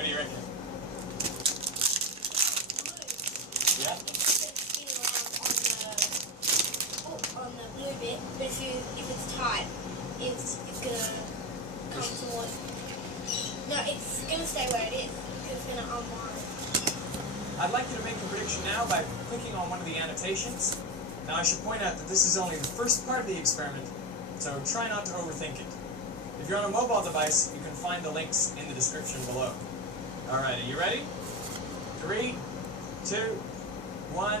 What do you reckon? Yeah? On the blue bit, but if it's tight, it's gonna come towards. No, it's gonna stay where it is. It's gonna unwind. I'd like you to make a prediction now by clicking on one of the annotations. Now I should point out that this is only the first part of the experiment, so try not to overthink it. If you're on a mobile device, you can find the links in the description below. Alright, are you ready? 3, 2, 1...